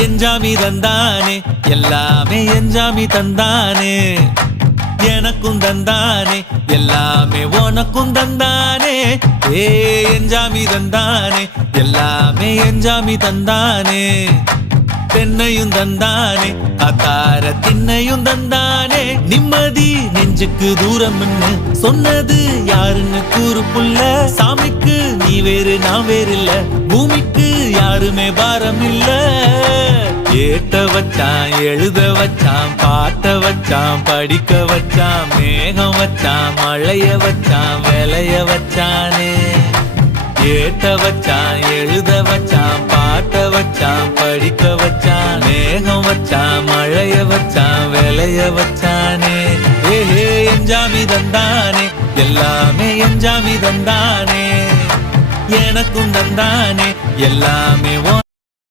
எஞ்சாமி தந்தானே எல்லாமே எஞ்சாமி தந்தானே எனக்கும் தந்தானே எல்லாமே உனக்கும் தந்தானே ஏ எஞ்சாமி தந்தானே எல்லாமே எஞ்சாமி தந்தானே தென்னையும் தந்தானே அத்தார திண்ணையும் தந்தானே நிம்மதி நெஞ்சுக்கு தூரம்னு சொன்னது யாருன்னு கூறு புள்ள சாமிக்கு நீ வேறு நான் வேறு இல்ல பூமிக்கு யாருமே பாரம் இல்ல ஏட்ட வச்சான் எழுத வச்சான் பாட்ட வச்சான் படிக்க வச்சான் மேகம் வச்சான் மழைய வச்சான் விளைய வச்சானே ஏட்ட வச்சான் எழுத வச்சான் பாட்ட வச்சான் படிக்க வச்சான் மேகம் வச்சான் மழைய வச்சான் விளைய வச்சானே ஏஹே எஞ்சாமி தந்தானே எல்லாமே எஞ்சாமி தந்தானே எனக்கும் தந்தானே எல்லாமே